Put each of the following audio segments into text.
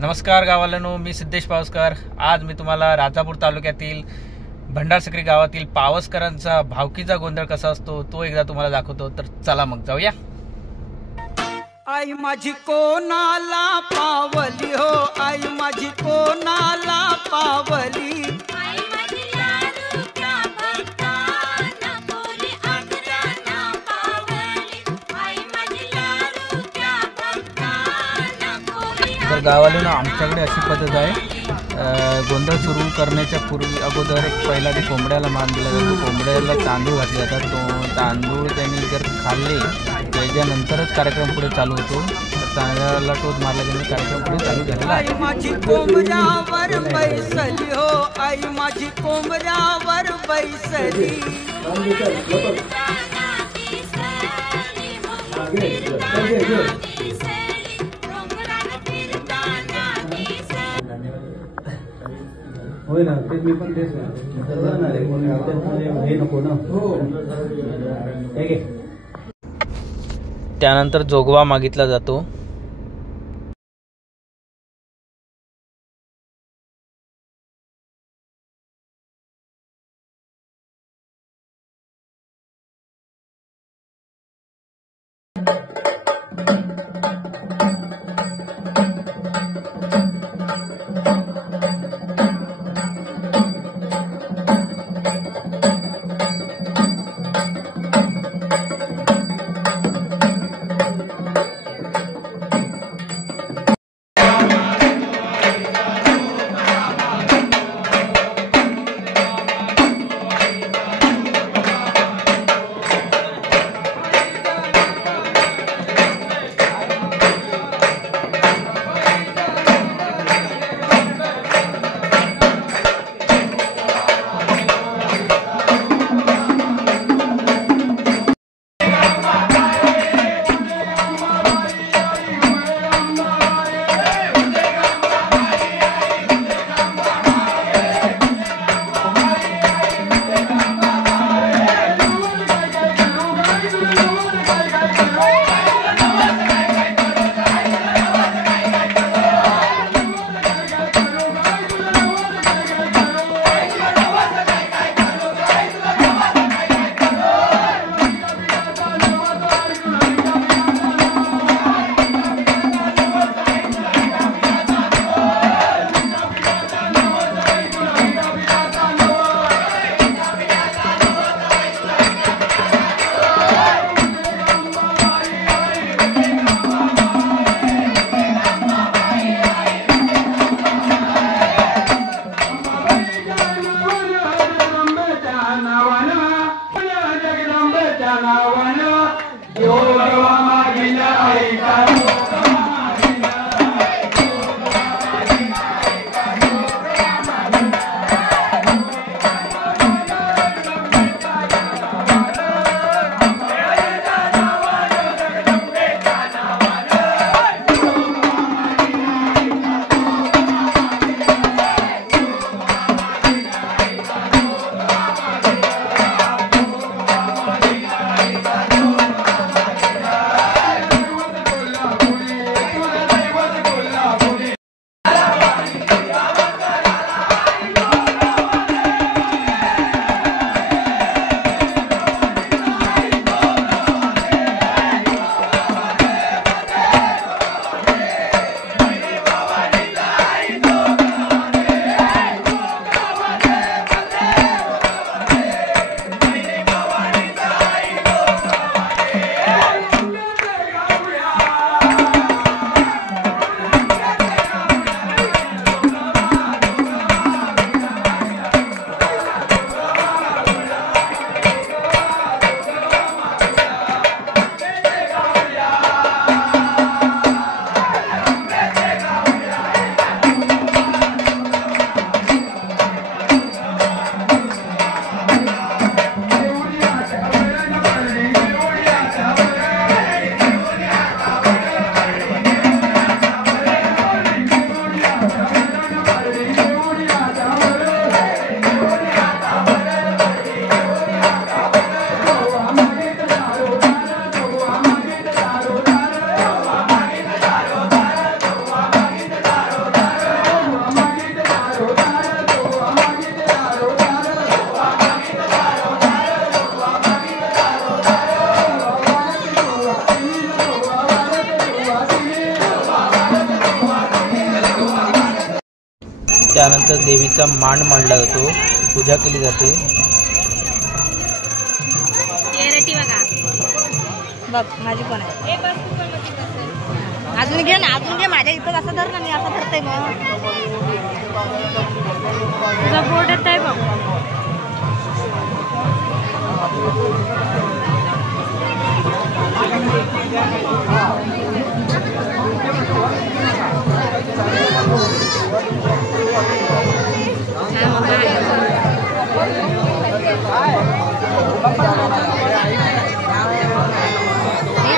नमस्कार गावालानो, मी सिद्धेश पावसकर। आज मी तुम्हाला राजापूर तालुक्यातील भंडारसक्री गावातील पावसकरांचा भावकीचा गोंधळ कसा असतो तो एकदा तुम्हाला दाखवतो। तर चला मग जाऊया। आई माझी कोणाला पावली हो, आई माझी कोणाला पावली, आई माझी लाडूच्या भक्तांना कोणी आग्र्याना पावली, आई माझी लाडूच्या भक्तांना कोणी। तर गावाला आमच्याकडे अशी पद्धत आहे, गोंधळ सुरू करण्याच्या अगोदर पहिला ते कोंबड्याला मान दिला जातो। कोंबड्याला तांदूळ घातले जातात। तो तांदूळ त्यांनी जर खाल्ले त्याच्यानंतरच कार्यक्रम पुढे चालू होतो। तर तांदळाला टोच मारला त्याने कार्यक्रम पुढे चालू झालेला आहे। आई माझी कोंबड्यावर बैसली हो, आई माझी कोंबड्यावर बैसली, होय ना, ते मी पण तेच हे नको ना। त्यानंतर जोगवा मागितला जातो। त्यानंतर देवीचा मांड मांडला जातो, पूजा केली जाते. बघ माझी पण आहे. अजून घे ना, अजून घे. माझ्या इथं असं धर ना, मी असं धरते मग. तुझा बोर्ड येत आहे बघ.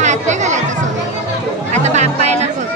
हात नाही घालायचा सोबत. आता बाप्पा येणार बघ.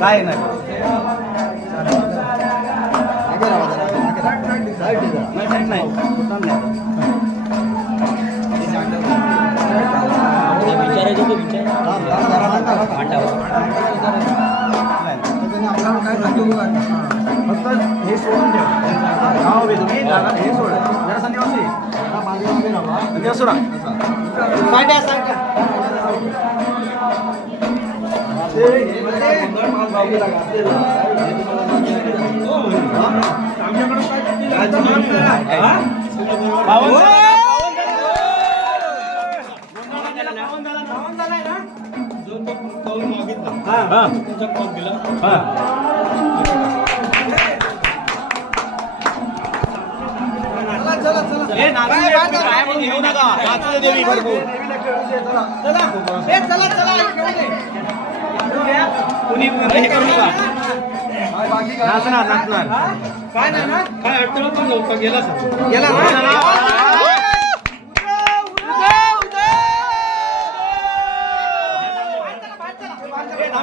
काय नाही फक्त हे सोडून ठेव गाव तुम्ही जागा हे सोड जरा संध्याकाळी सोडा घेऊ नका देवी भरपूर कुणी हे करू नका नाचणार नाचणार काय नाही ना काय अडचण पण नव्हतं गेला सर गेला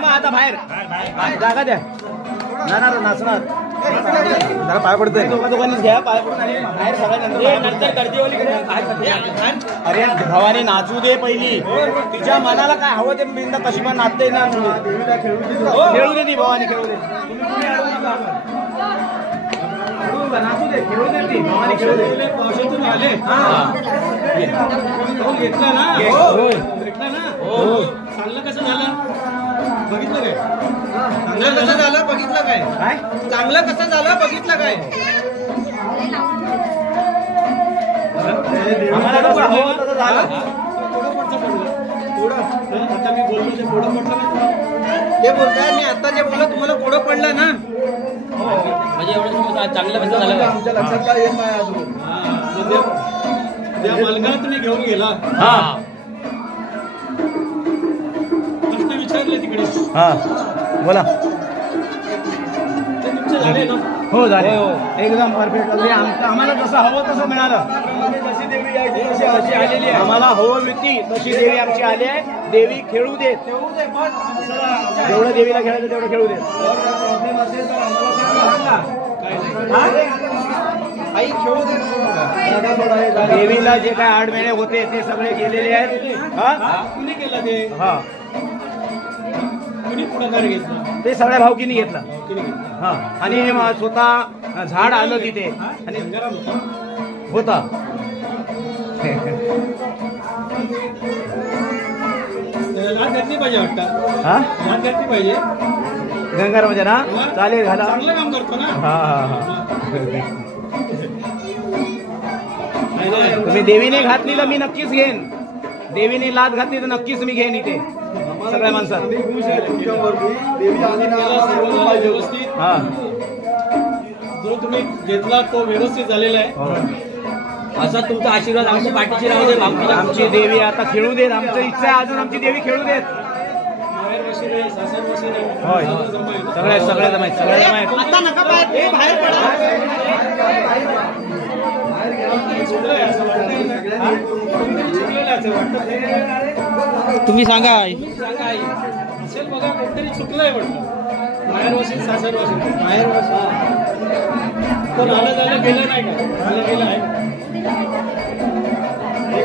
आता बाहेर जागा द्या नाचणार नाचणार जरा पाय पडतोय दोघांनी घ्या पाय पडून बाहेर सगळ्यांनंतर अरे भावाने नाचू दे पहिली तिच्या मनाला काय हवं ते बिंदा कशी पण नाचते ना खेळू दे ती भावाने खेळू दे नाचू दे खेळू दे ती भावाने खेळू दे आले घेतला ना भेटला ना चांगलं कसं झालं बघितलं काय चांगलं कसं झालं बघितलं काय चांगलं कसं झालं बघितलं काय आम्हाला कसं हवं तसं झालं आता मी बोललो ते पुढं पडलं ते बोलताय मी आता जे बोललो तुम्हाला पुढं पडलं ना म्हणजे एवढं चांगलं कसं झालं आमच्या लक्षात काय येत नाही अजून त्या मालकाला तुम्ही घेऊन गेला प्रश्न विचारले तिकडे बोला ते तुमचे झाले ना हो झाले एकदम परफेक्ट आम्हाला जसं हवं तसं मिळालं जशी देवी यायची तशी अशी आलेली आहे आम्हाला हवं वृत्ती तशी देवी आमची आली आहे देवी खेळू देत जेवढं देवीला खेळायचं तेवढं खेळू देत प्रॉब्लेम असेल तर आम्हाला सांगा आई खेळू दे देवीला जे काय आडमेळे होते ते सगळे गेलेले आहेत कुणी केलं ते कुणी पुढाकार घेतला ते सगळ्या भावकीने घेतलं कुणी घेतलं आणि स्वतः झाड आलं तिथे आणि गंगाराम होता लाट घातली पाहिजे वाटतं लाट घातली पाहिजे गंगारामध्ये ना चालेल घाला चांगलं काम करतो ना तुम्ही देवीने घातली तर मी नक्कीच घेईन देवीने लाच घातली तर नक्कीच मी घेईन इथे सगळ्या माणसात व्यवस्थित जो तुम्ही घेतला तो व्यवस्थित झालेला आहे असा तुमचा आशीर्वाद आमच्या पाठीशी राहू दे आमची देवी आता खेळू देत आमची इच्छा आहे अजून आमची देवी खेळू देत बाहेर बसेल आहे सासर बसेल आहे होय सगळ्या सगळ्या जमायत सगळ्या जमायत आता नका बाहेर पडा तुम्ही सांगा असेल बघा कोणतरी चुकलंय म्हटलं बाहेर बसेल सासर बसेल बाहेर बसेल पण आलं झालं गेलं नाही का आलं गेलं आहे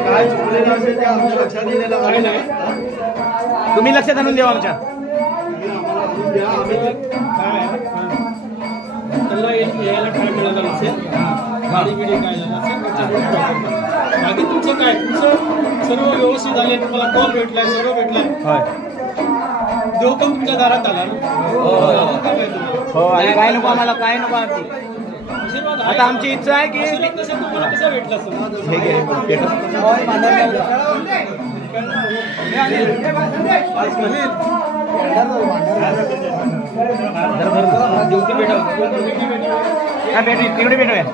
काय चुकलेलं असेल ते आमच्या लक्षात दिलेलं काय नाही तुम्ही लक्षात आणून देवा आमच्या त्याला यायला काय मिळालं नसेल गाडी बिडी काय झालं असेल बाकी तुमचं काय तुमचं सर्व व्यवस्थित झाले तुम्हाला कॉल भेटलाय सर्व भेटलाय देव पण तुमच्या दारात आला ना हो आणि काय नको आम्हाला काय नको आमची आता आमची इच्छा आहे की तसं तुम्हाला कसं भेटलं असं भेटू तिकडे भेटूया